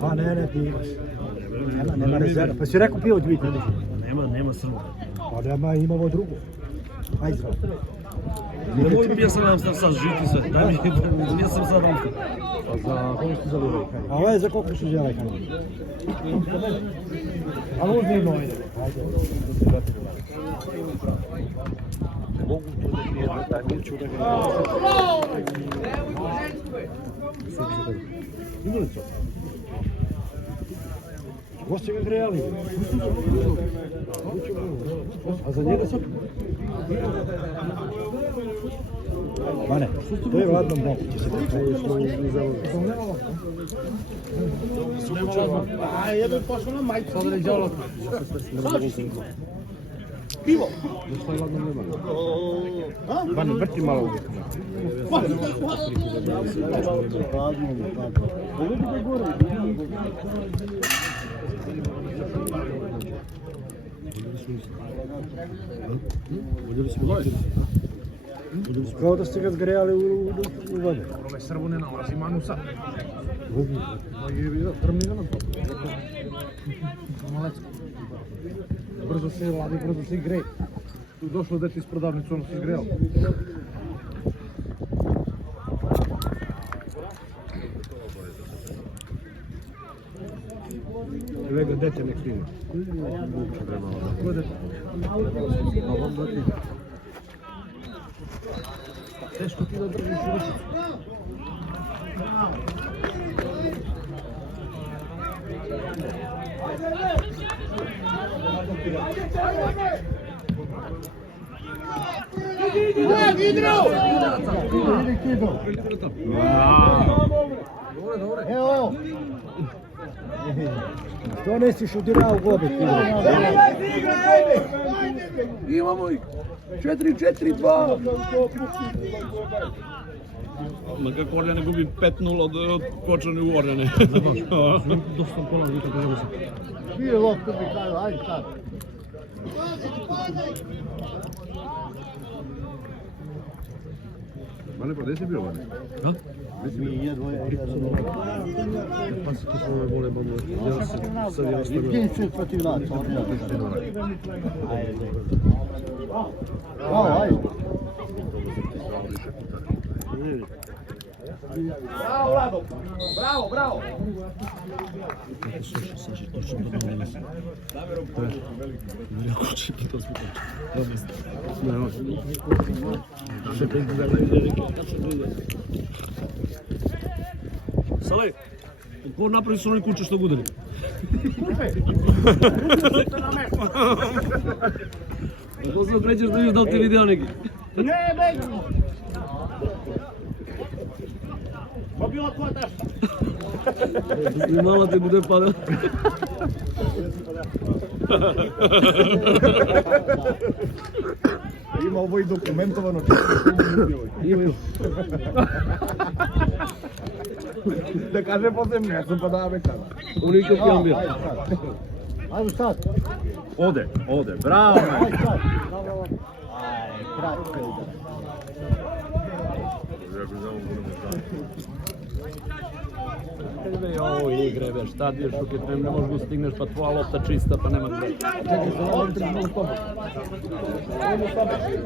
A ne pivaš. Nema rezerva. Pa si rekao pivo dvije. Nema Srba. Pa nema, ima ovo drugo. Ajde zdravo. Nemoj pija sam nam sad žiti sve. Daj mi, nije sam sad romka. A za koliko ste zalivali? A ovo je za koliko su žele kanal? A ovo je novi. Ajde. Mogu to da pije, daj mi ću da ga... Imali to? Gosti ga grejali. A za njega sad? Mane, to je Vladnom dom. A jedan pošao na majku. Sada je djalo. Pivo. Mane, vrti malo uvijek. Kao da ste ga zgrejali u vode. Ove Srbu ne nalazi Manusa. Je bio trmina na to. Brzo se radi, brzo se grej. Tu došlo dete iz prodavnice, ono se izgrejalo. Evo ga dete nek snima. Ko dete? Teško ti da držiš u ručicu. Evo! Što nisi šutirao u gobe? Imamo ih! 4-4-2! Ma kako Orljane gubi 5-0 od Kočane u Orljane. Dosta pola vidite da se. Bio loptu Mihajlo, ajde sad. Mane, pa gdje si bio, Mane? Da? Mi dvoje. Pa se to svoje vole babo. Ja sam sad je ostavio. Gdje će protiv nas? Ajde. Bravo, ajde. Bravo, Lado! Bravo, bravo! Kako sluša, Saša, točno dobro ne mislim. To je. Jako će to svi točno. Dobro ste. Ne, ovo. Še pek da ne vidi, tačno vidi. Salaj, ko napravi su onaj kuće što gudari? Ako se okrećeš da vidiš da li ti video neki? Ne, ne! Pa bila koja tašta? I mala ti bude padala. Ima ovo i dokumentovano. Imaju. Da kaže poslije mne, sam pa da kada. Unika pijam bio. Ajde sad. Ode, bravo! Ajde sad. Ajde, kratko ide. Ovo igre, već, šta diješ u ketnem, ne možeš da stigneš, pa tvoja lopta čista, pa nema gre. Čekaj, se ovo trebalo s tobom.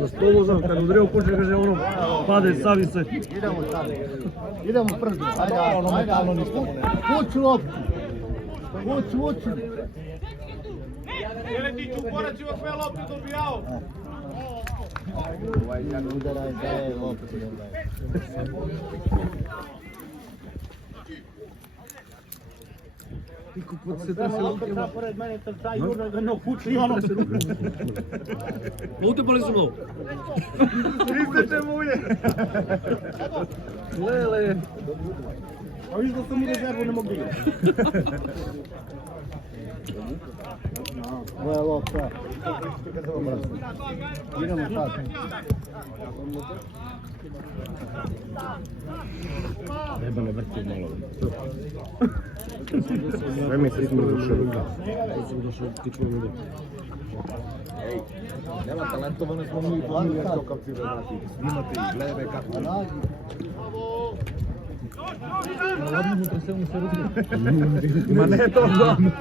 Na stolu znam, kad udrio kuće, kaže ono, pade, savi se. Idemo sad. Idemo brzo. Ajde, ajde. Vuči loptu. Vuči. Jele ti ću poraći od sve lopte dobijao? Ovaj kad udaraj, daje loptu. Тико подсета се луѓе. Поред мене трча јурно да не кучи и оно се. Луѓе пали су многу. Истече муле. Леле. А виж да сам у резерву не мог да игра. Ovo je lopta. Idemo sad. Treba ne vrti malo. Sve mi se smo došli ruka. Sam došao kičmo mi došli. Nema talentovane smo mi pomili skokavci vrati. Snimate i gledaj kako. Ladno mu trese se ruke. Ma ne to znam.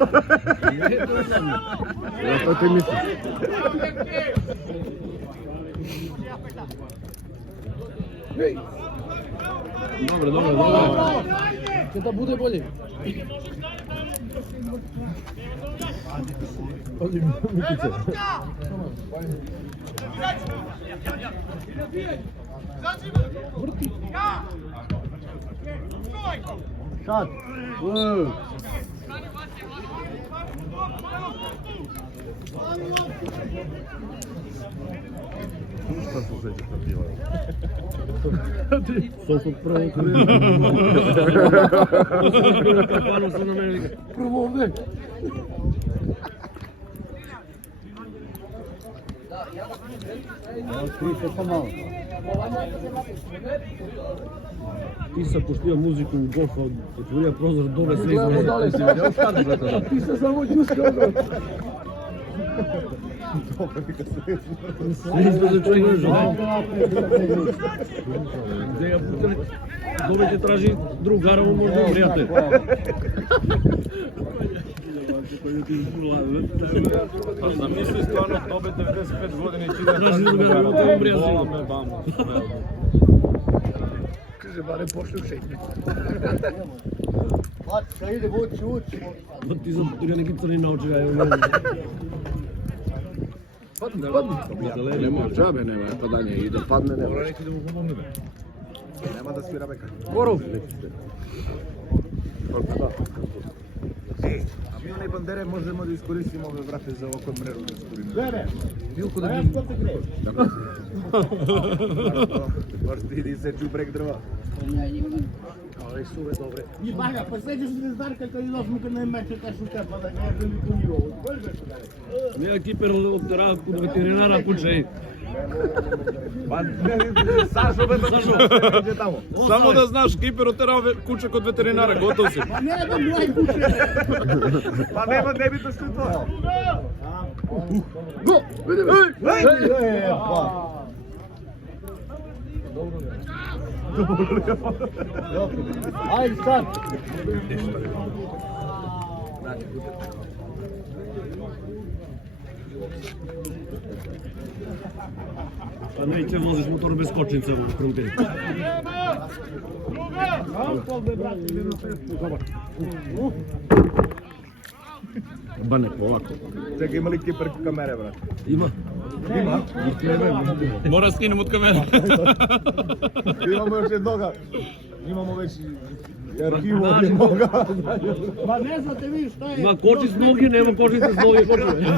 Ja to ti mislim. Dobro. Će da bude bolje. Odi Mikice. Sad. Šta su sveće stativala? Sosog prvo kapanu sam na mene. Prvo ovdje. Skrite se malo. Ti sam puštio muziku u golfa, otvorio prozor dole sve Gledamo dole se. Ti se samo čuškao. Sve izlaze čovjek ne žele. Gdje ga putre, dole te traži drugara, on možda prijatelj. Pa sam mislio stvarno dobe 95 godina i čida Traži drugara, on te prijatelj. Kaže, bare pošli u šetnju. Matka ide, uči. Pa ti sam turio neki crni naočega, evo ne znam. Padni. Nema džabe, nema padanje, ide padne, nema. Mora neki da mu pomogne. Nema da svira beka. Korov! Ej, a mi onaj bandere možemo da iskoristimo ove vrate za oko mrežu da skurimo. Glede. Bilko da bi... Moraš ti di se čubrek drva. Ali suve dobre. I baga, pa sveđeš zvezdarka kad idemo kad ne meče ta šuta, pa da ne je veliko nivo. Nije kiper od terapku do veterinara puče. Pa ne, Sašo be Sašo. Ide tamo. Samo da znaš, kiper oterao kuće kod veterinara, gotov si. Pa ne da mlaj kuće. Pa nema, ne bi to što je to. Go! Ej! Pa. Ajde sad! Pa neće voziš motor bez kočnice u krompir. Bane, polako. Čekaj, ima li kiper kamere, brat? Ima. Mora skinem od kamere. Imamo još jednoga. Imamo već arhivu od jednoga. Pa ne znate vi šta je... Ima kočic noge, nema kočice s noge počuje.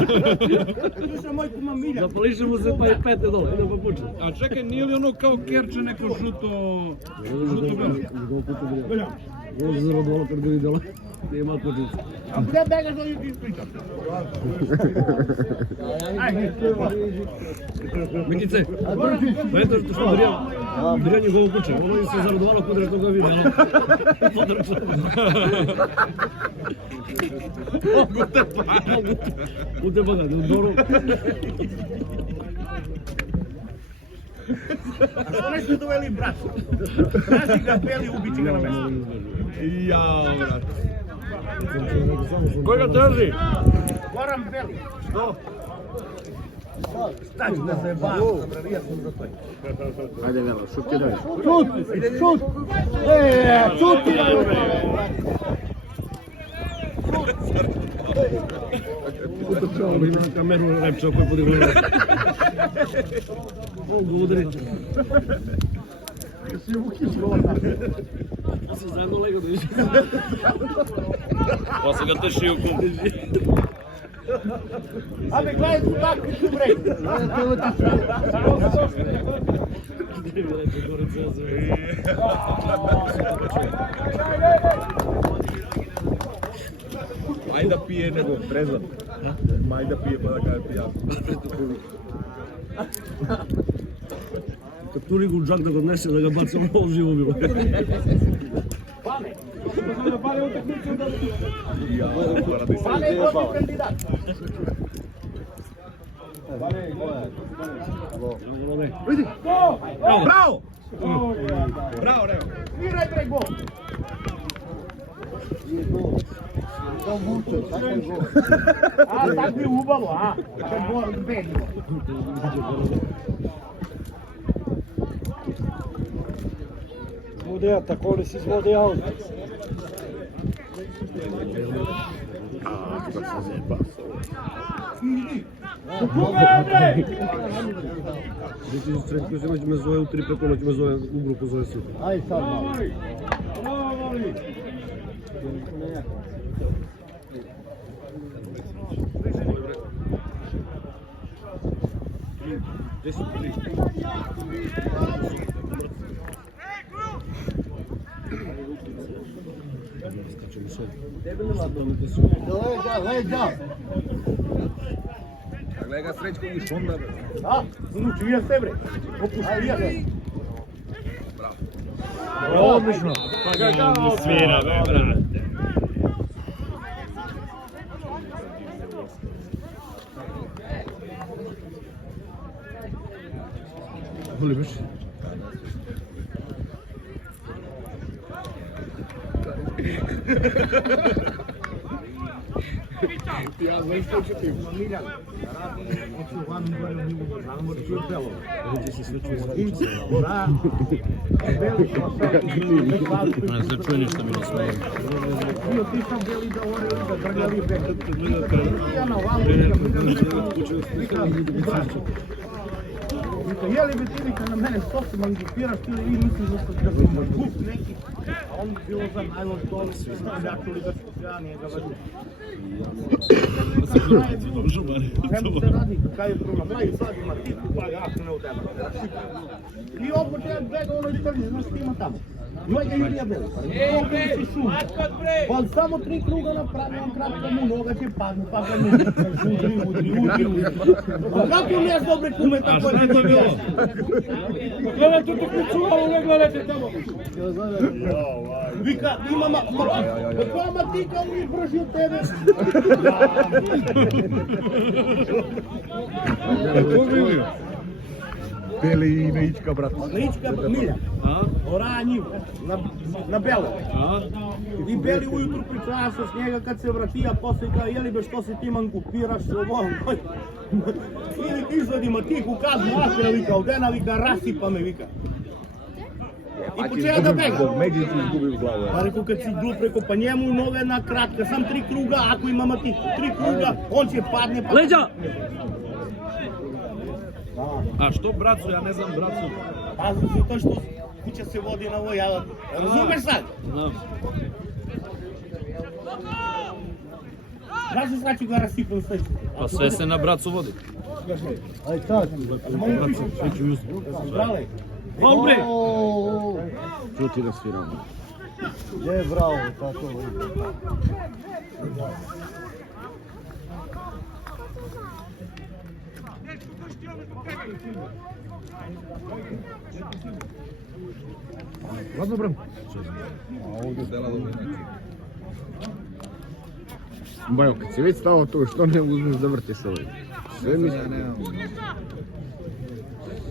Sluša moj kuma Milja. Zapališe mu se pa i pete dole, ide pa počne. A čekaj, nije li ono kao kerče neko žuto belo? Ovo se zaradovalo kad ga vidjela. Nema kočice. A gdje begaš da ti ispričam? Mikice, pa eto što Drija njegovo kuće, ono im se zaradovalo kod što ga vidjela. Mogu te pa. U te pa da, dobro. A što ne ste doveli brat? Znaš ga peli, ubići ga na mesto. Jao, brat. Koji ga drži? Goran peli. Što? Staću da se bavim, ja sam za to. Ajde, Vela, šuti dalje. Šut! Šuti! On ima kameru repča koji podigla. On ga udari. Se zajedno lego da više. Pa se ga teši u kum. Abi, gledaj tu tako ću brej. Maj da pije nego trezan. Maj da pije pa da kaže pijan. Kad turi ga u džak da ga odnese, da ga baci ovo živo bilo. Ja, paradis. Bravo! Bravo, Leo. Sviraj bre gol! A, tak bi ubalo, a? Kad gol bedimo. Zlodeja, tako li si zlodejal? Дете средко се ме зове утре прeko noći me zove u grupu zove sutra. Aj sad malo. Leđa! Gleda Srećko i Šonda. A, unuči, ja se bre. Opusti, ja se. Odlično. Pa ga svira, brate. Voliš? Ja znam što ću ti. Miljan. Ovdje se sve čuje. Ne se čuje ništa mi ne smije. Bio ti sam beli da ore da drgavi bek. Ja na ovalu. Jeli bi ti kad na mene što se mangupiraš ti ili misliš da se gup neki. A on bilo za najlon stol. Ja čuli da ću ja nije ga vađu. Čemu se radi? Kaj je problem? Mlaju sad ima tipu, pa ja se ne udem. I ovo te bega ono istrni, znaš ti ima tamo. Joj ga Julija Beli. Pa samo 3 kruga napravi, on kratko mu noga će padnu, pa ga mu udri. Kako ne znaš dobre kume tako je to bilo? Gledaj tu tako čuvalo, ne gledajte tamo. Vika, ima koja matika on je brži od tebe? Beli i Neička, brat. Neička, Milja. Oranji, na belo. I Beli ujutru pričaja se s njega kad se vrati, a posle kao, jeli be što se ti mankupiraš se ovom? Ili izvadi matiku, kaznu Asira, vika, ovdena, vika, rasipa me, vika. I počeja da bega. Zbog Međi si izgubio glavu. Pa rekao kad si glup, rekao pa njemu nove na kratka, sam 3 kruga, ako ima matiku, 3 kruga, on će padne pa... Leđa! A što bracu, ja ne znam bracu. Pa zato što kuća se vodi na ovo, ja razumeš sad? Znam. Znaš da znači ga rasipam sve? Pa sve se na bracu vodi. Aj sad, Bracu, sve ću ustu. brale. Gol bre! Čuti da sviramo. Je bravo, tako. Ladno bram. Ovdje dela dobro neće. Bajo, kad si već stao tu, što ne uzmeš da vrtiš ovaj?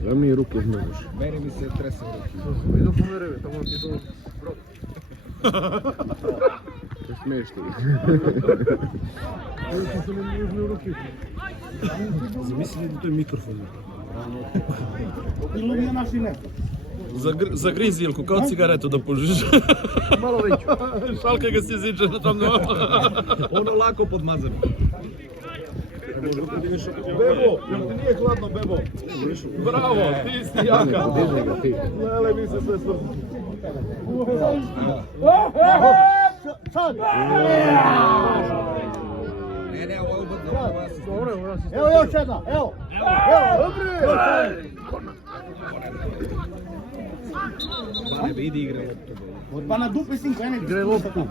Sve mi ruke izmrzaš. Meni mi se trese ruke. Vidio pomereve, tamo ti to brod. To smiješ ti. Zamisli da to je mikrofon. Ilumija naši ne. Zagrizi Jelko, kao cigaretu da pužiš. Malo veću. Šalka ga si ziče na tam doma. Ono lako podmazem. Bebo, jel ti nije hladno, Bebo? Bravo, ti si jaka. Diži ga ti. Lele, mi se sve smrti. Sad! Ne, ovo je ubrzno. Evo još jedna, evo! Evo, Pa ne vidi igre loptu. pa na dupe sinko, ene. Gre loptu.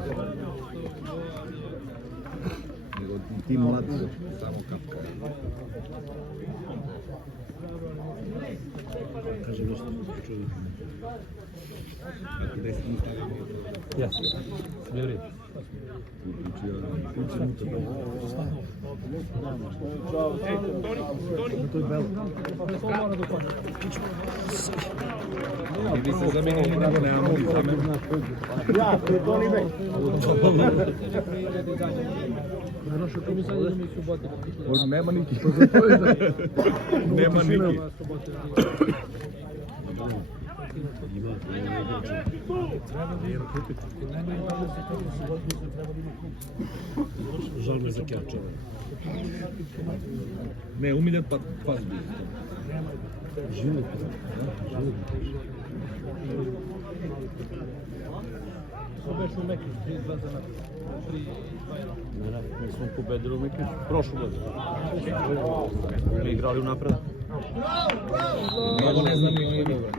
Ti mladi samo kapka. Kaže nešto, čujem. Jasno, ne vredi. To je belo. Vi se zamijenili, nego nemamo ni zamena. Ja, to je Toni Bek. On nema niki. Nema niki. Žal me za Kerčeva. Ne, umiljat pas bi. Žili. Mi smo pobedili u Mekiju prošlu godinu. Mi igrali u napred. Mnogo ne znam ni ono dobro.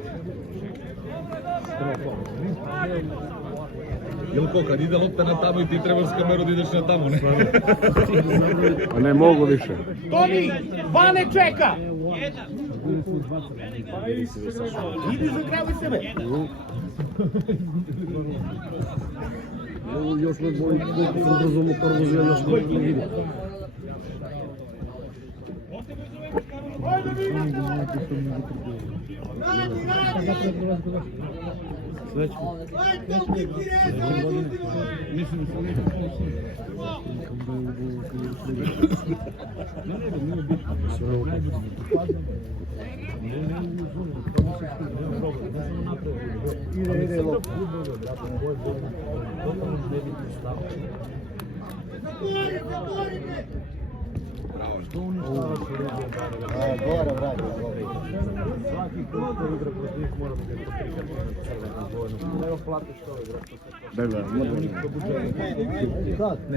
Jel ko, kad ide lopta na tamo i ti trebaš s kameru da ideš na tamo, ne? A ne mogu više. Toni, Vane čeka! Idi zagrabi sebe! Još me boli koliko sam brzo mu prvo još ne vidim. Sveći. Mislim da ide lopta. Gore, vrati. Svaki ko igra protiv njih mora da ga potrika. Evo platiš kao igra.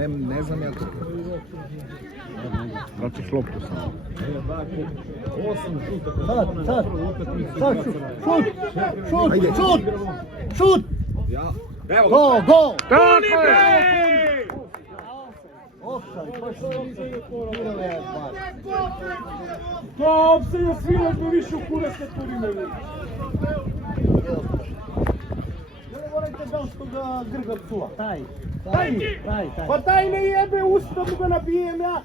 Ne znam ja to. Pratiš loptu samo. 8 šuta. Šut! Go! Tako je! To se je svilo do više u kurac kad turime. Ne morate da što ga Grga psuva. Taj. Pa taj ne jebe, usta mu ga nabijem ja.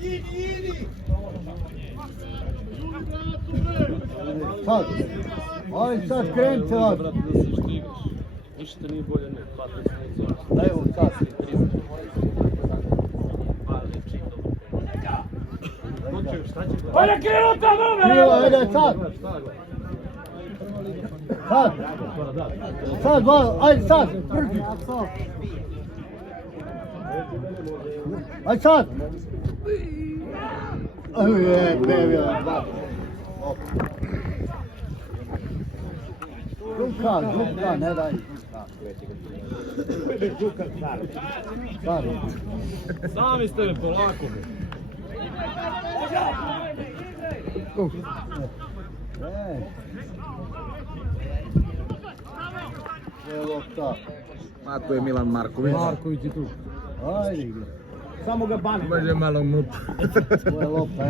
Idi! Sad, aj sad krenite vas. Ništa nije bolje ne, 15 Daj vam sad. Ajde krenu tamo! Ajde sad. Sad, ajde sad. Ajde sad. Žuka, ne daj. Sami ste me polako. Ako je Milan Marković. Marković je tu. Ajde igra. Samo ga bane. Može malo mut. To je lopta,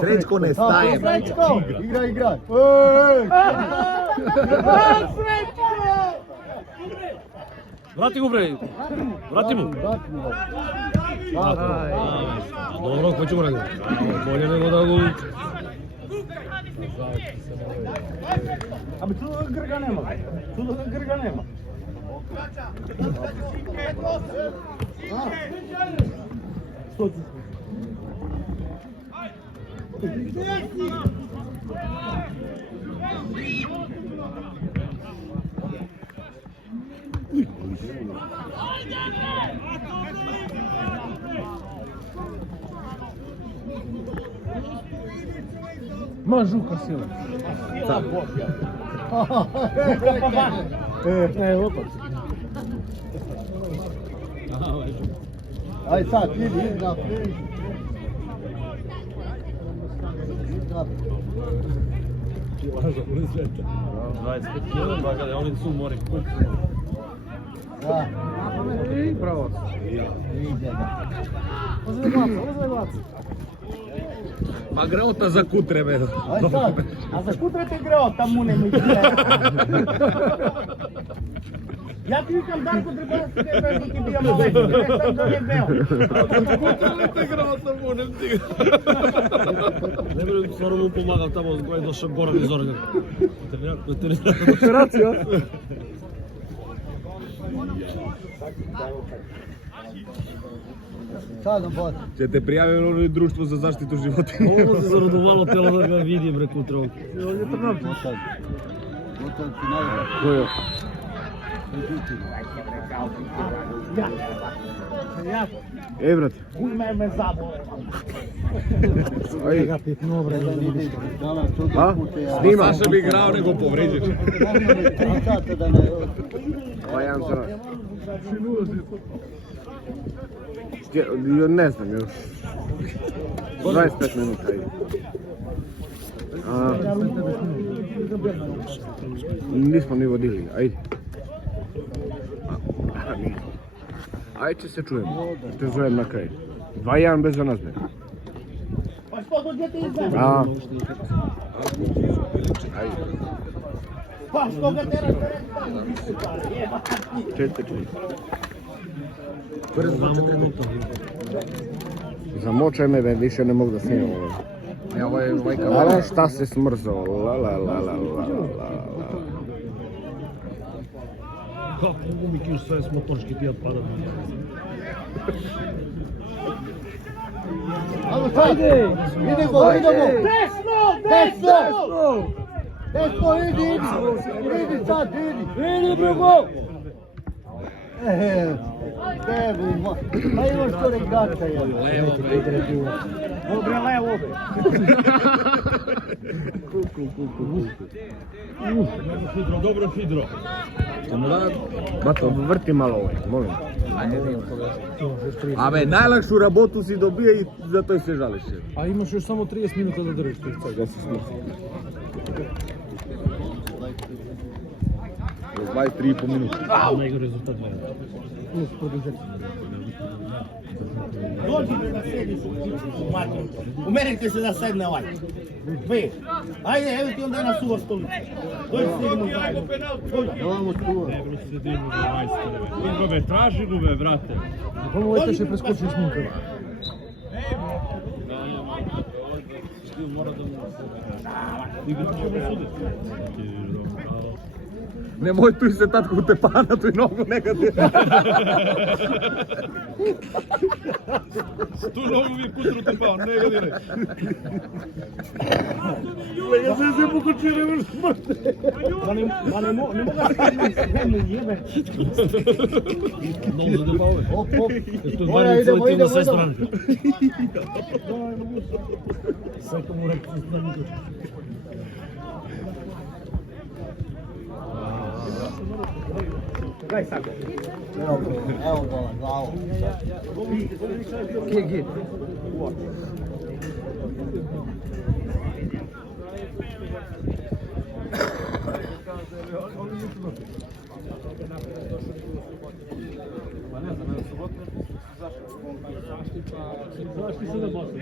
Srećko ne staje. Srećko, igraj. Vrati go bre. Vrati mu. Dobro, ko ćemo raditi? Bolje nego da go... A bi čudo da Grga nema. Što ti? Ma žuka sila. Opa. Aj sad, idi naprijed. kilaža proizvete. 25 kila, pa kada oni su mori kući. I pravo. Uzme glacu. Ma greota za kutre, be. A za kutre te greota, mune mi Ja ti vikam Darko treba da ti bijamo veći, ne sam da ne beo. Te greota, mune ti. Ne bi stvarno mu pomagao tamo koji je došao Goran iz Oregon. Operacija? Će te prijaviti ono društvo za zaštitu životinja. Ovo se zarodovalo telo da ga vidim, bre, kutra. On je trnav. Koje? Ej, brate. Uzme me zabole. Aj. A? Snima. Saša bi igrao nego povređen. Pa ja sam... Ne znam, još 25 minuta ide. Nismo ni vodili, ajde. Ajde će se čujemo, te zovem na kraj. 2-1 bez za nas, ne. Pa što do djete izgleda? A. Ajde. Pa što ga teraš da reći? 4-3. Zamočaj me, više ne mogu da snimam ovo. Ja, ovo je Ale šta se smrzao, la la la la la la. Kako mogu mi kiš sve s motorčki ti odpada? Ajde! Idemo! Desno! Desno! Desno, idi sad, idi drugo! Evo, ma imaš to regata, ja. Dobre, levo! Dobro hidro. Bato, vrti malo ovaj, molim. A be, najlakšu rabotu si dobije i zato se žališ. A imaš još samo 30 minuta da držiš tu celu. Ja se smislim. 23,5 minuta. Najgore rezultat mene. Dođite da sediš u matru. Umerite se da sedne ovaj. Vi. Ajde, evo ti onda na suvo stolicu. Dođi sedimo zajedno. Ovamo tu. Gube, traži gube, brate. Kako ovaj teše preskočiš smuka? Nemoj tu se tatko utepana, tu i nogu negativno. Tu nogu mi kutru utepao, negativno. Lega se pokočire u smrte. Ma ne mogu sve mu jebe. Dobro da pao. Op, op. Moja, idemo. Sve to mu rekao strani. Daj sad. Evo bola, glavo. Gdje? Zašli se da bose.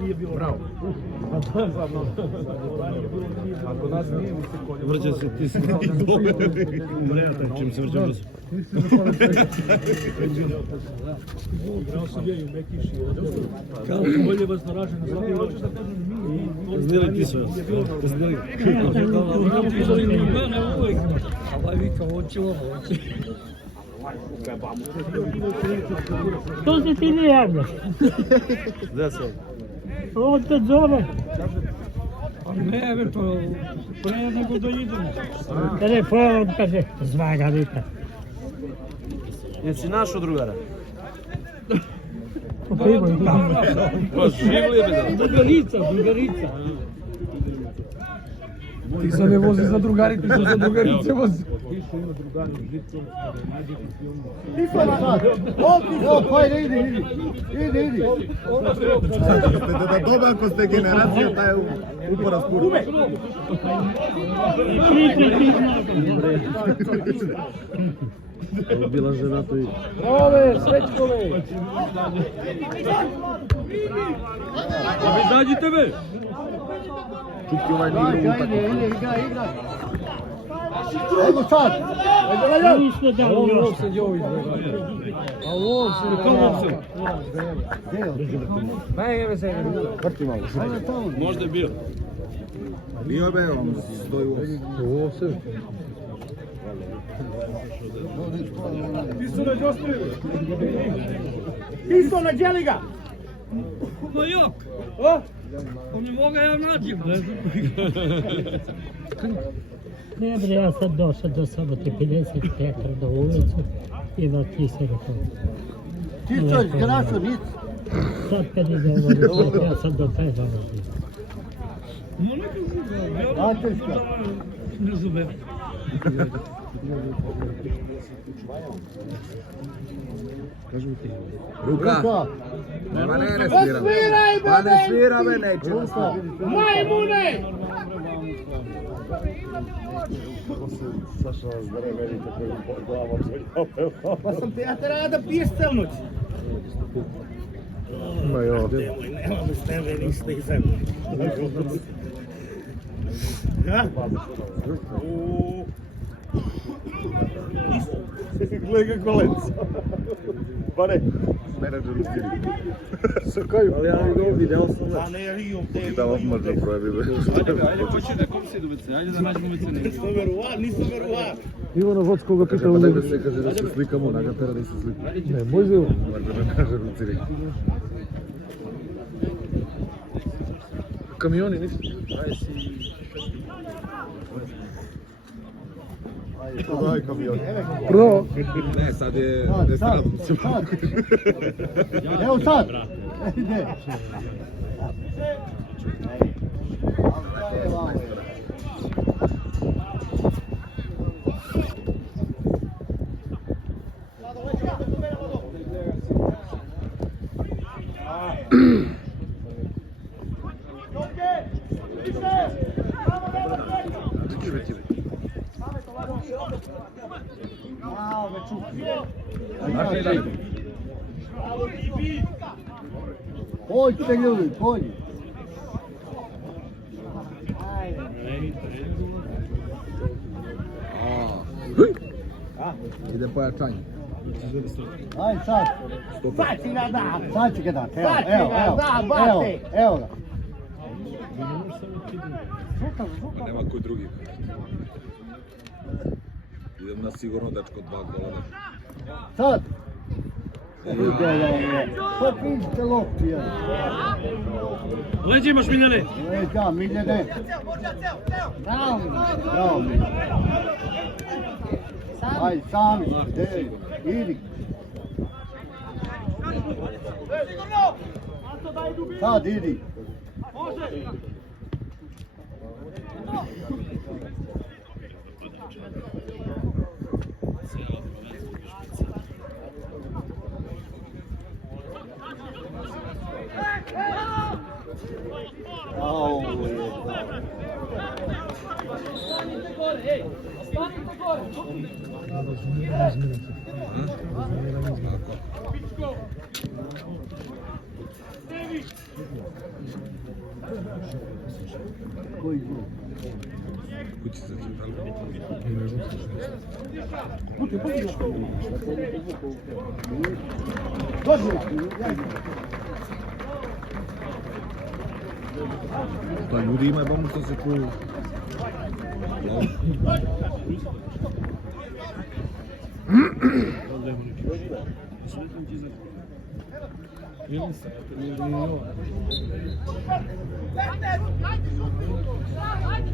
Nije bilo bravo. Ako nas nije mi se kolje. Vrđa se, ti si vrejataj čim se vrđa brzo. Bravo se vjeju mekiši. Kao bolje vas naraže na svaki vrđa. Znili ti sve. Znili. Ovaj vika, hoće ovo, hoće. Što se ti ne javljaš? Gdje se? On te zove. Ne, već to pre nego da idemo. Telefonom kaže, zva ga vika. Jesi našo drugara? Pa Pa živli je bez. Drugarica. Ti se ne vozi za drugari, ti se za drugarice vozi. Idi. Dobro, ako ste generacija, taj uporaz puno. Bila žena to i... Ove, srećkove! Izađite me! Čuki ovaj nije utakmicu. Igra. Ajmo sad! Nismo dali Ovo još. se Jović, a ovo se Vrti malo. Možda je bio. Bio be, on stoji u ovom. Ovo se. Isto na djeliga! No jok! On ne moga ja nađem. Ne bre, ja sad došao do Sobote 50 metara do ulicu i vrti se do toga. Ti što izgrašao nic? Sad kad ide ovo rečak, ja sam do taj zalazi. Ateška. Ne zubem. Ruka! Nema ne svira. Pa ne svira be, neće. Majmune! Pa sam te ja treba da piješ cel noć. Ma jo. Nema bez tebe ništa i zemlje. Gledaj kako lenca. Bare. Menadžer u stiri. Sakaju. Ali ja ga video sam. Pa ne riom te. I da odmah da projavi be. Ajde, počite, kom si idu WC? Ajde da nađemo WC. Nisam verovar. Ivana Vodskoga Kaže, pitao pa ne. da se kaže da se slikamo, naga tera da se slikamo. Ne, moj zivo. Menadžer u stiri. Kamioni, ništa. Daj kamion. Prvo. Ne, sad je destinadom. Evo sad. Ide. Pođite ljudi, pođi. Ide pojačanje. Aj sad. Sad će ga da. Sad će ga da. Evo ga. Pa nema koji drugi. Idem na sigurno dečko 2 gola. Sad. Sad vidite lopti, ja. Leđe imaš, Miljane? Da, Miljane. Bravo, Miljane. Aj, sami, idi. Sad, idi. Kući se čitali. Pa ljudi imaju bomu što se tu...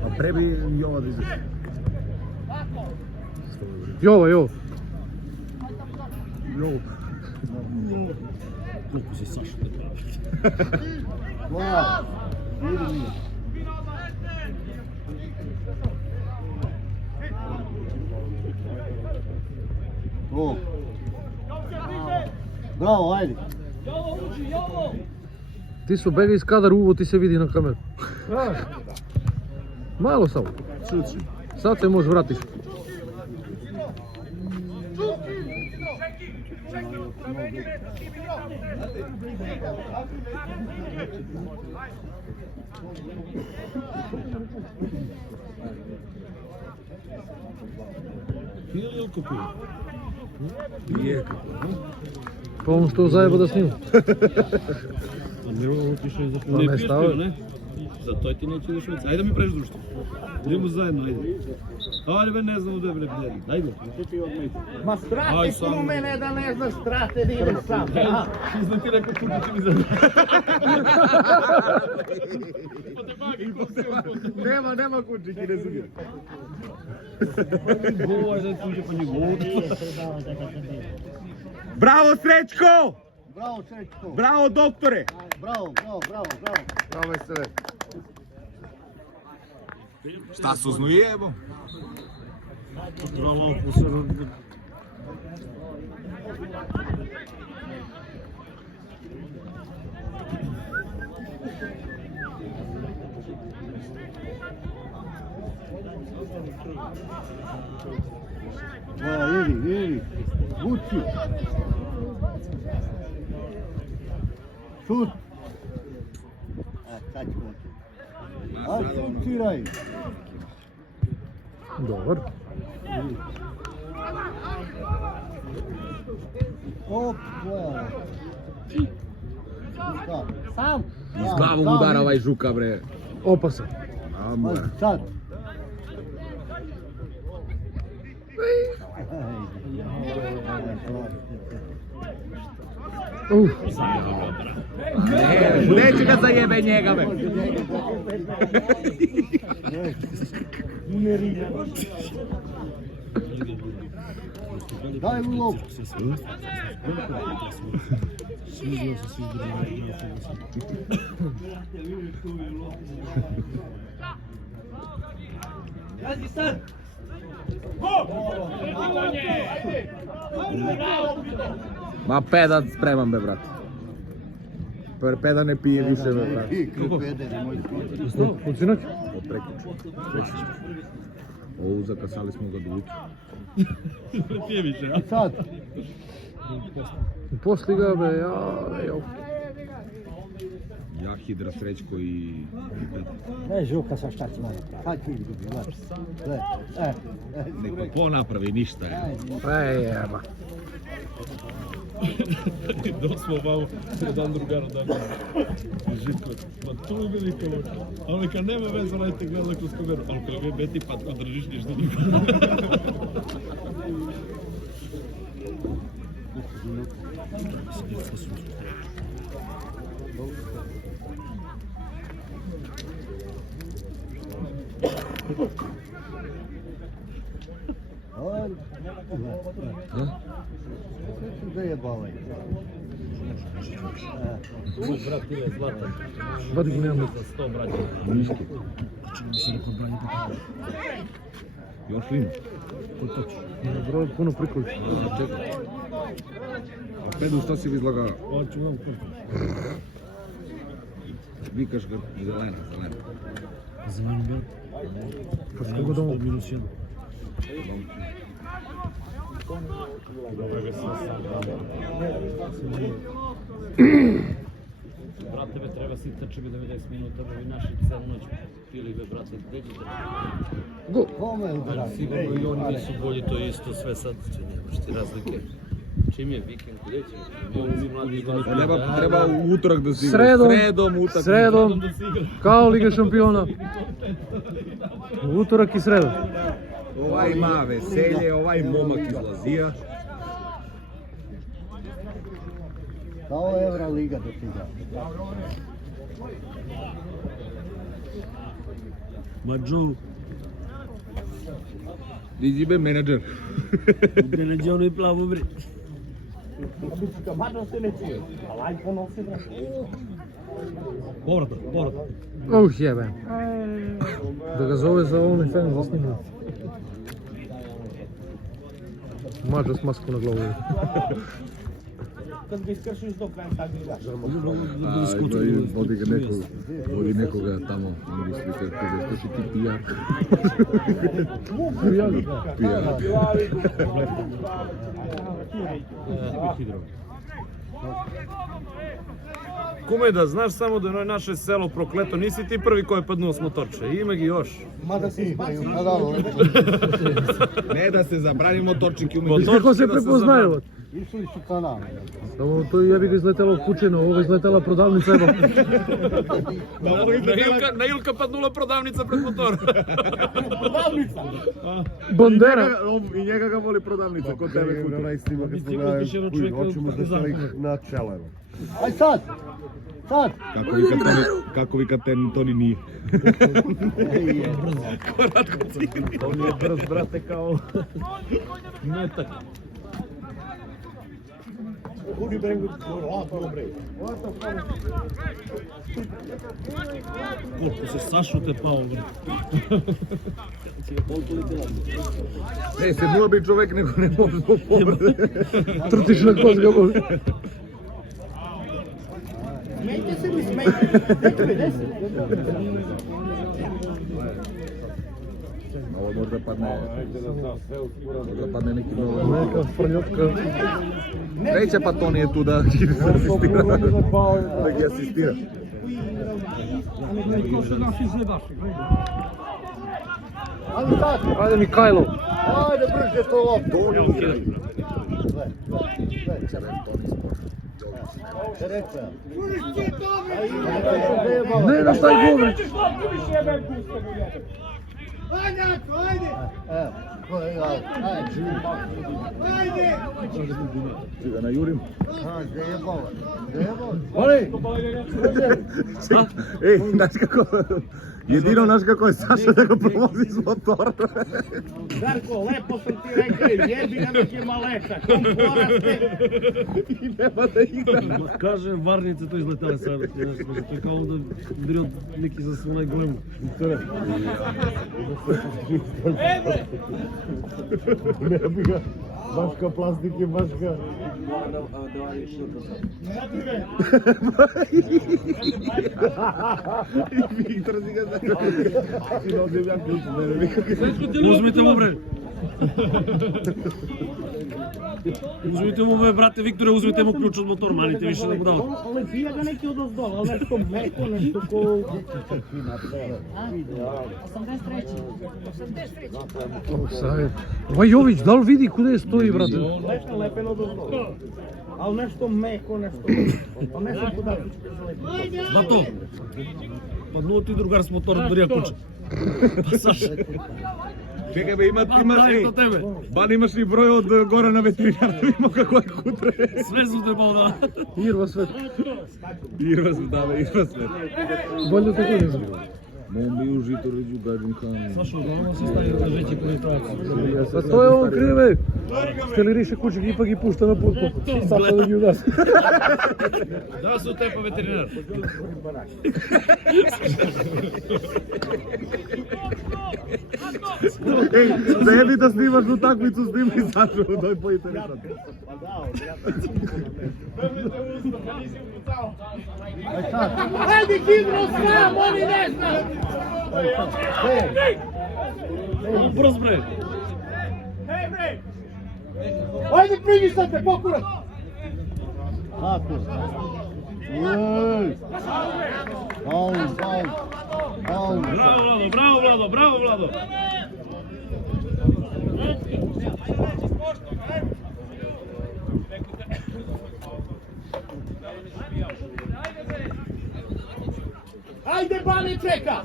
Pa pre bi Jova da izaći. Jova, jo. Jova. Koliko si Saša da pravi? O. Bravo, ajde. Ti su bega iz kadar uvo, ti se vidi na kameru. Malo samo. Sad se možeš vratiš. Pa on što zajeba da snima. Не става. не? Затоа ти не идеш улица. Ајде да ми правиш друштво. Идемо заедно, ајде. Али бе, не знам де бе, гледай. Ајде. Ma strate, Aj, como sam. mene da ne znaš strate da ideš sam. a? Ти знам ти некој чуди ти ми за. Nema kućiki, ne zubi. Гол, ајде да туѓе па ни гол. Bravo, Srećko! Bravo, Srećko. Bravo, doktore! Bravo, bravo, bravo, bravo. Bravo, Vesele. Šta su znuje, evo? Idi. Vuči. Šut. Sad ću vuči. A šutiraj. Dobar. Opa. Sam. Iz glavu mu udara ovaj žuka, bre. Opasan. A, mora. Sad. Neće ga zajebe njega, bre. Daj mu loptu. Ma peda spreman, be, brate. Peda ne pije više, be, brate. I krpede, nemoj piti. Od sinoć? Od prekjuče. Ovu zakasali smo ga do jutra. Ти више, а? Sad. Posli ga be, ja. Ja, Hidra, Srećko i Petar. Ne, žuka sa šta će malo. Sad ću izgubi, gledaj. Neko ko napravi ništa, je. Jeba. Досмо вамо, jedan drugar da ga Žitko, pa to je veliko loče. Ali kad nema veze, radite gleda kroz kameru, ali kad ga beti pa držiš ništa nikako. Zajebavaj. Bratile, zlatan. Vadi ga nemam. Za 100 braća. Još linu. Broj puno prikoliš. Čekaj. A Pedu, šta si vi izlagala? Hoću vam koliko. Vikaš ga zelena. За мен бе. Kako ga domo? Минус 1. Добре бе Брате бе, треба си трчи бе 90 минута, бе наши цел ноќ пили бе, брате, где ги треба? Kome udara? Сигурно и они nisu bolji, to je isto sve sad, nemaš ti razlike. Čim je vikend, gde će? Oni su mladi izlazi. Treba u utorak da si igra. Sredom. Utakmica. Sredom. Da se igra. Kao Liga šampiona. U utorak i sredu. Ovaj ima veselje, ovaj momak izlazija. Kao Euroliga da ti da. Mađo, Diđi be menadžer. Menadžer i plavo bre. Kamada se ne čuje. A lajko nosi da. Поврата. Jebe. Da ga zove za OnlyFans da snima. Mađa s masku na glavu. Kad ga iskršiš do kraja, tako gledaš. Vodi nekoga tamo, mislite, kada što si ti pijan. Kume, da znaš samo da je naše selo prokleto, nisi ti prvi koji je padnuo s motorče, ima gi još. Mada se izbacio. Ne da se zabrani motorčiki I kako se prepoznaju? Išli su kanal. Samo to jebi ga izletelo kućeno, ovo izletela prodavnica, evo. Na Ilka padnula prodavnica pred motor. Prodavnica! Bandera! I njega ga voli prodavnica, kod tebe kuće. Onaj snimak kad smo gledali, očima za čelik na čelo. Aj sad! Sad! Kako vi kad to ni nije. On je brz, brate, kao metak. Hudi brengu, dobro. Koliko se sašute pao, bre. Ne, se mora biti čovek, nego ne može povede. Trtiš na koz ga boli. Smejte se mi, smejte. Ovo možda padne neki novo. Neka frnjotka. Neće pa to nije tu da asistira. Da ga asistira. Ali sad! Ajde Mikajlo. Ajde brže to loptu. Ne, na taj gol. Ti ga najurim. Ej, znaš kako... Jedino znaš kako je Saša da ga provozi s motora. Darko, lepo sam ti rekao, jebi ga nek je maleta, kom poraste. I nema da igra. Kaže, varnice to izletale sad. To je kao da udario neki za svoj najgolemu. Ne bi ga. Baška plastike, baška. I Viktor si ga zakon. Uzmite mu, bre. Uzmite mu, bre, brate Viktore, uzmite mu ključ od motora, manite više da mu dao. Ali pija ga neki od ozdola, ali nešto meko, nešto ko... Ovaj Jović, da li vidi kude stoji, brate? Nešto lepeno od ozdola. Ali nešto meko, nešto meko. Ali ne znam kuda ću zalepi. Bato, padnuo ti drugar s motora, darija kuća. Pa Saša, Čekaj be, imaš, dajem to tebe. ban imaš li broj od Gorana veterinara, da vidimo kako je kutre. Sve su te pao da. Irva sve. Irva se dave, Irva sve. Bolje tako ne znam. Mom bi užito ređu gađim kanu. Saša, uglavnom se stavio da žeće koji trajac. Pa to je on krive. Htjeli riše kućeg, ipak i pušta na put. Saša da gi u nas. Da su te pa veterinar. Ej, sebi da snimaš u takmicu, snimi Sašu, doj po interesant. Ajde hidro sam, oni ne znam! Brz, bre. Ajde primi sad te pokurat! Tako. Bravo, Vlado, bravo, Vlado. Ajde Bane čeka!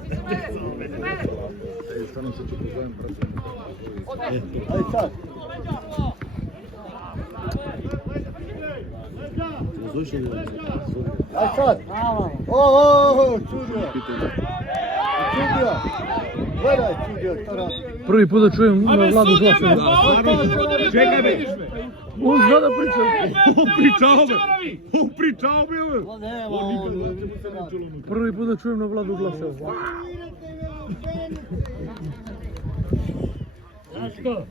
Ajde sad! Ajde sad! Čudio! Čudio! Gledaj čudio što radi! Prvi put da čujem na Vladu glasom. Čekaj be! On zna da priča. On pričao be! Prvi put da čujem na Vladu glasom. Daško,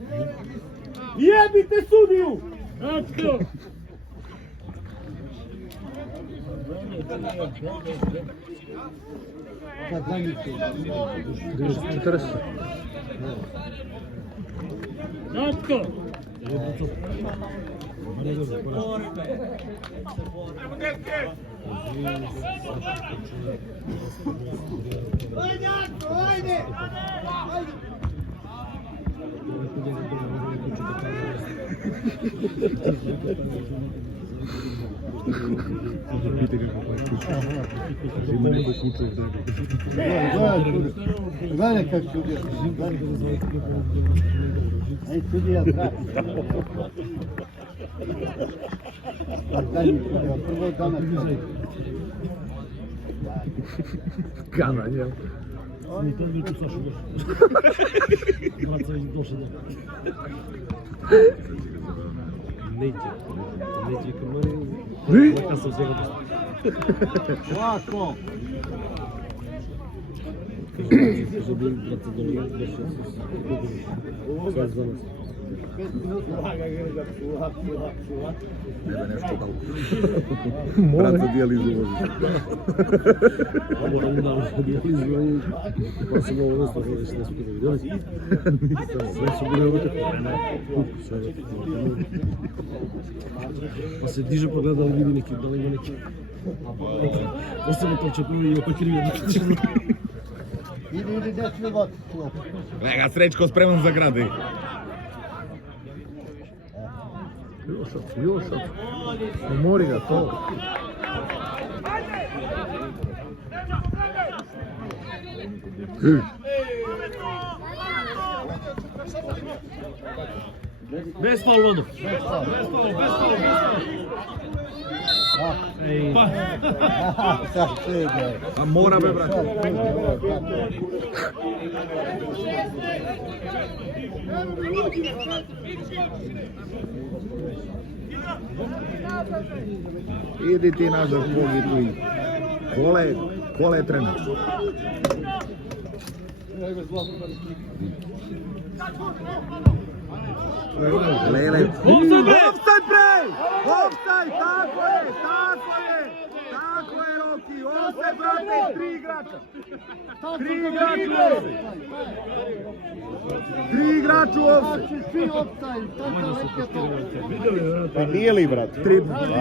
Jebite sudiju! Ratko! 40. Ratko! Gledaj kako sudija. Aj sudija, brate. Prvo danas. Gana, nie? Mi to mi tu Saszu wraca i doszedł. Не иде. Не иде камери. Ви? Така се взема да Lako. за да брат се долу беше с това за нас. 5 minuta. Nebe nešto dal. Brat za dijalizu vozi. Moram da realiziraju. Pa se malo nešto da se ne spune. Vidjeli? Sve su bile ove tako. Pa se diže pogleda da li vidi neki, da li ima neki. Posebno to čekuju i opet krivi. Idi, deci vod. Lega, Srećko spreman za grade. Jošac. Umori ga to. Bez faul vodu. Sad sve, A mora be, brate. Idi ti nazad, pogi tu i kole je trener. Lele. Offside bre! Offside, tako je! Tako je, Roki! Offside, brate, 3 igrača! 3 igrača u offside! 3 igrača u offside! Svi optaj, Pa nije li, brate? 3.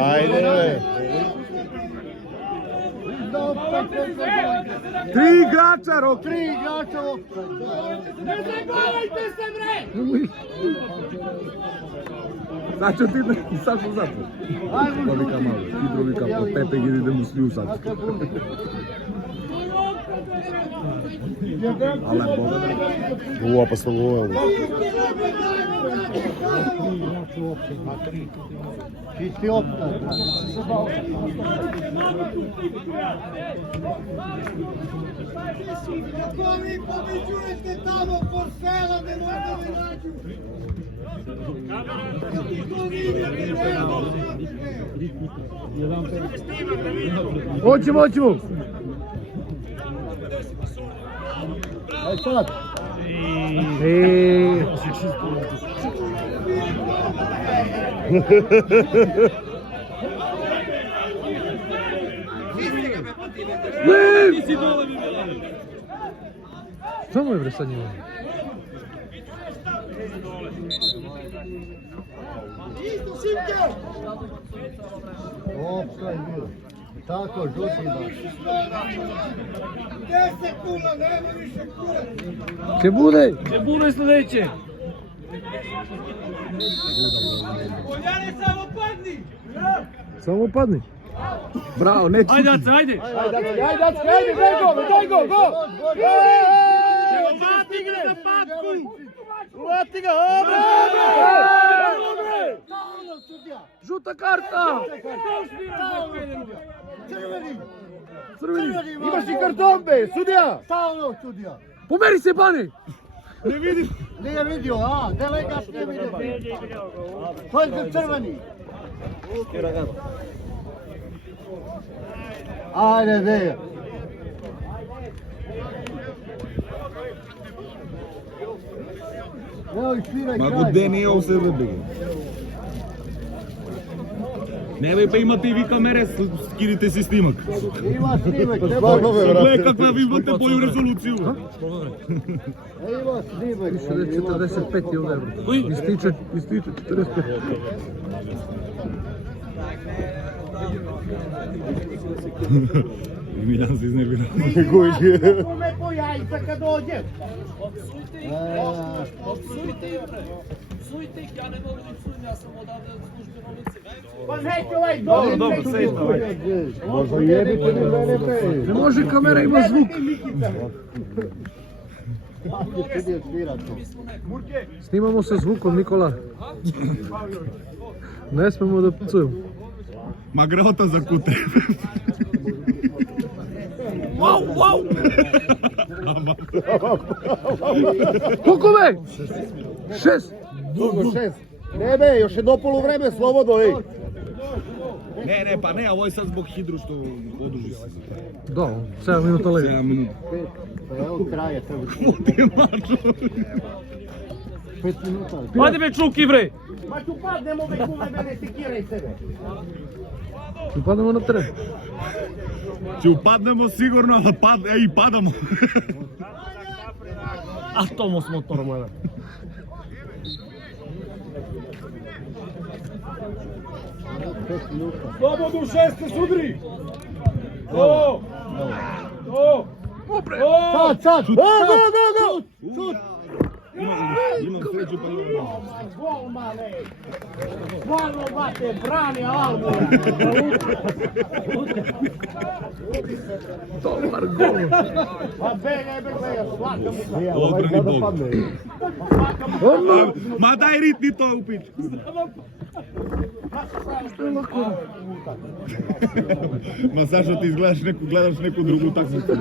Ajde! 3 igrača, Roki! 3 igrača optaj. Ne zagovarajte se, bre! Sad ću ti sad ću zatvor. Povika malo, hidrovika po Pepeg ili idem u sliju sad. Ale Boga. Uva, pa sam ovo. Čisti optaj. Kako vi pobeđujete tamo Porcela, ne možda me nađu? Hoćemo! Aj sad. Samo je bre sad njima. Optaj bio. Tako, žuti baš. 10 kula, nema više kula. Će bude! Će bude sljedeće. Poljane, samo padni! Samo padni. Bravo, neći. Ajde, Aca, ajde. Daj go! Uvati ga za patku. Uvati ga! Žuta karta! Crveni! Imaš i karton, be! Sudija! Stalno sudija. Pomeri se, Bane! Nije vidio, a? Delegat nije vidio. To je crveni. Ajde, ve. Ma kod nije ovo sve bege. Nemoj pa imate i vi kamere, skinite si snimak. Ima snimak, ne Gle kakva vi imate bolju rezoluciju. Ima snimak. 45 je ovdje. Ističe 45. Miljan se iznervirao. Kome po jajca kad dođe. Psujte ih, ja ne mogu da psujem, ja sam odavde službeno lice. Pa neće ovaj dođe. Možda jebite mi mene pe. Ne može, kamera ima zvuk. Snimamo sa zvukom, Nikola. Ne smemo da pcujemo. Ma grota za kute. Koliko be? 6. Drugo 6. Ne be, još je do poluvreme slobodno, ej. Ne, pa ne, ovo je sad zbog hidru što oduži se. Da, 7 minuta levi. 7 minuta. Pa evo traje. Ti je mačo. 5 minuta. Hajde me čuki bre! Ma ću padnemo ove kume, mene sekiraj sebe. Upadamo na teren. Će upadnemo sigurno, a i padamo. A tomo s motorom, mojda. Slobodno 6. sudri! O! O! Sad! Go! Imam sreću pa imam. Golmane! Stvarno, bate, brani Almu! Dobar gol! Pa bega, svaka mu Odbrani Bog. Ma daj ritni to u pič. Ma zašto ti gledaš neku drugu takmicu?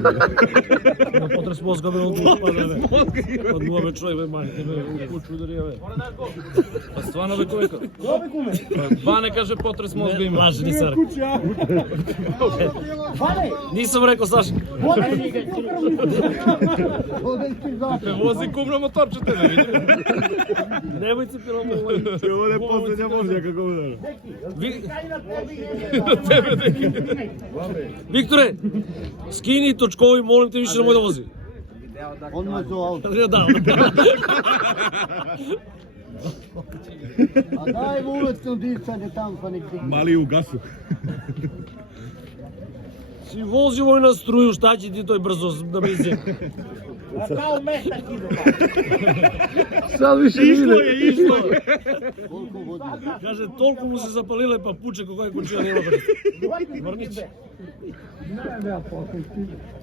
Na potres mozga me odmova me čovjek, majke me u kuću udario. Pa stvarno be kojka. Bane kaže potres mozga ima. Lažni sar. Nisam rekao Saša. Vozi kum na motorčete, ne vidim. Nemojte pilom ovo. Ovo je posljednja možnja kako udara. Tebe neki. Viktore, skini točkovi, molim te više nemoj da vozi. On me zove auto. Da. A daj mu uletno disanje tam pa nek ti. Mali u gasu. Si vozi ovoj na struju, šta će ti toj brzo da me izjeti? A kao metak ide. Sad više Išlo ide. je, išlo je. Koliko vodi? Kaže, toliko mu se zapalile pa puče kako je kućina nijela brzo. Vrnić.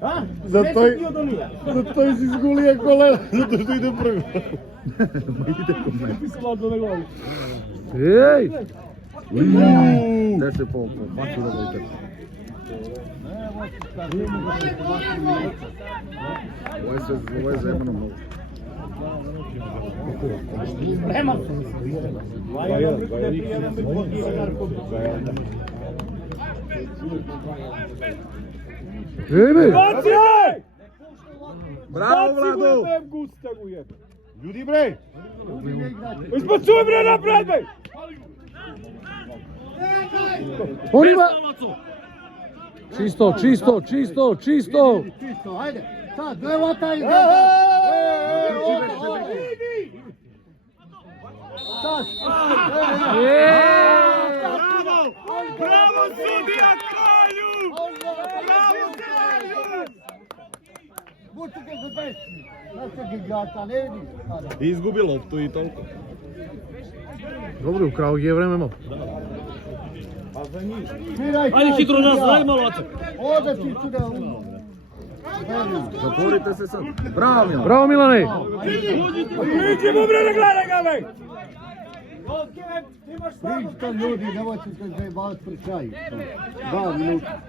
A? Zato je si zgulija kolena, zato što ide prvo. Ej! Da se po pasu da ga ide. Ovo je zajebano mnogo. Nema se. Ej be! Bravo, Vlado! Ljudi bre! Izbacuj bre napred bre! On ima... Čisto! Čisto, ajde. Sad, levataj! Sad! Bravo, sudija Kalju! Bravo, Kalju! Bučite za besni! Našeg igrača, ne vidiš? Izgubi loptu i toliko. Dobro, u kravu je vreme malo. Ajde hitro nas, daj malo atak. Ode ti suda. Zatvorite se sad. Bravo, Milan. Bravo Milane! Iđemo bre, ne gledaj ga me! Priča ljudi, nemojte se zajebavati pri kraju. 2 minuta.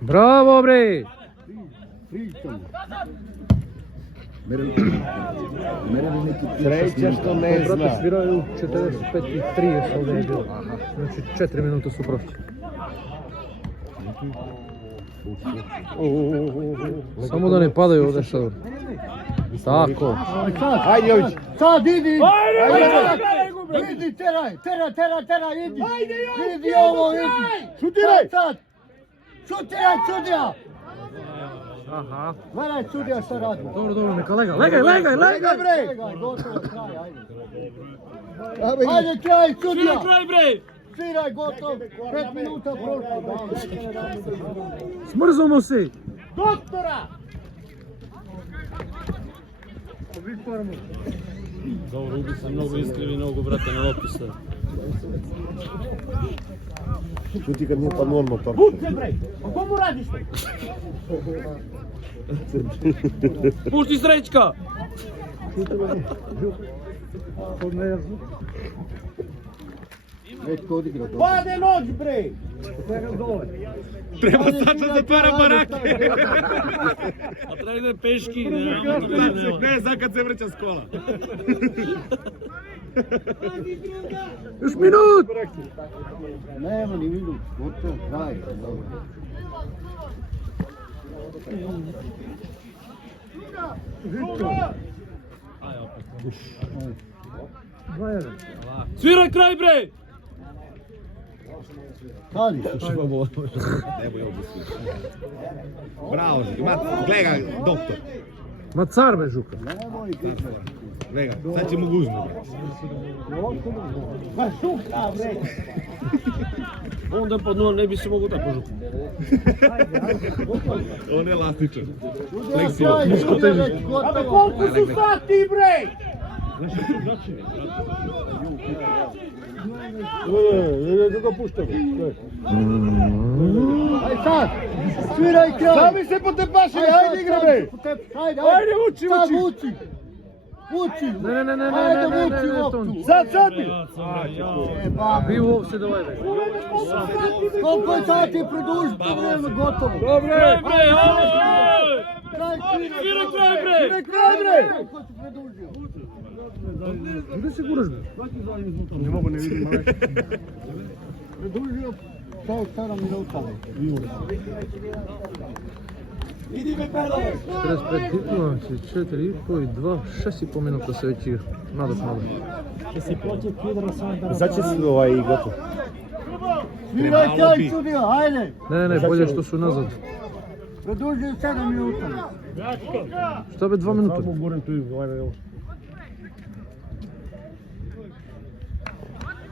Bravo bre! Pričamo. Sreća što ne Brate, sviraju 45:30 ovdje je bilo. Znači 4 minute su prošli. Samo da ne padaju ovdje šador. Tako. Ajde Jović. Sad idi! Ajde! Idi, teraj, idi! Idi ovo, idi! Šutiraj! Sad! Šutiraj, sudija! Aha. Gledaj, sudija šta radi. Dobro, neka legaj! Legaj, gotovo, kraj, ajde. Ajde, kraj, sudija! Kraj bre! Sviraj, gotovo, 5 minuta prošlo. Smrzamo se! Doktora! Dobro, ubi se mnogo iskrivi nogu, brate, na loptu se. Čuti kad nije padnuo on motor. Puće bre! O komu radiš to? Pušti Srećka! Već ko odigrao dobro. Pade noć bre! Treba Sača zatvara barake. A treba ide peški, Ne, sad kad se vreća s kola. Još minut! Nema ni minut, gotovo, kraj. Dobro. Sviraj kraj bre! Kali. Bravo, ima, gleda doktor. Ma car me žuka. Gleda, sad će mu guznu. Ma šuka bre! Onda pod nula ne bi se mogu tako žuti. On je elastičan. Kraj, sudija već A gotovo. koliko su sati bre? Aj sad, sviraj kraj. Sami se potepaši, ajde igra bre. Ajde, uči. Sad vuci. Vuci. Ajde, vuci loptu. Sad bi. Vi u ovse da vajde. Koliko je sati produžiti, to vrijeme gotovo. Kraj bre, oj! Kraj, Sviraj kraj bre! Koliko si produžio? Gdje se guraš bre? Ne mogu, ne vidim. Produžio 7 minuta. 45 titula, 4,5 i 2, 6,5 minuta se već igra. Nadoknada. Sad će se gotovo. Sviraj kraj, sudija, ajde. Ne, bolje što su nazad. Produžio 7 minuta. Šta be 2 minuta?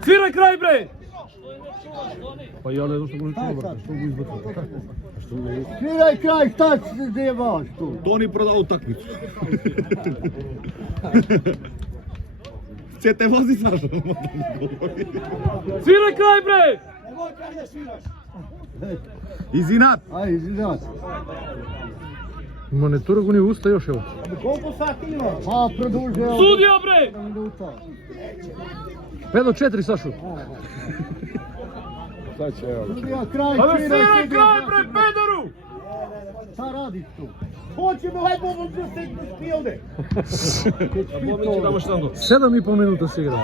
Sviraj kraj bre! Pa ja ne znam što može čuo brate, što bu izbacao. Sviraj kraj, šta se zjebavaš tu? Toni prodao utakmicu. Će te vozi Saša? Sviraj kraj bre! Izinat. Ajde, izvinat. Ima ne turgu ni usta još evo. Koliko sati ima? A, produžio. Sudija bre! 7 minuta. 5 do 4 Sašu. Sudija, kraj, Sviraj kraj bre, pederu! Šta radiš tu? Hoćemo, hajde bomo da se spijelde. 7,5 minuta se igra.